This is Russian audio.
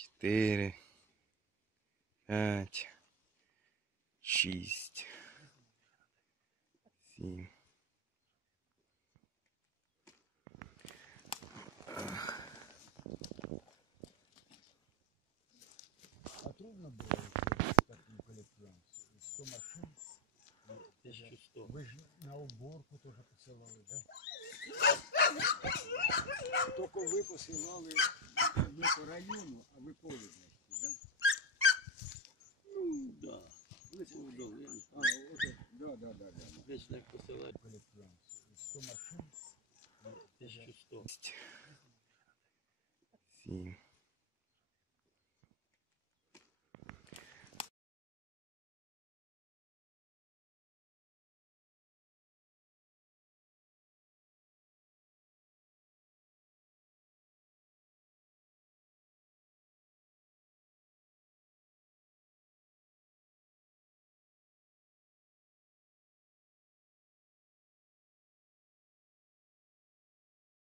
четыре, пять, шесть, семь. А трудно было таким коллективом? 100 машин? 1100. Ви ж на уборку теж посилали, так? Тільки ви посилали не по району, а ви по області, так? Ну, да. Лише удовлення. А, оце, да, да, да, да. Вечно як посилають Коллективом. 100 машин? 1100. семь,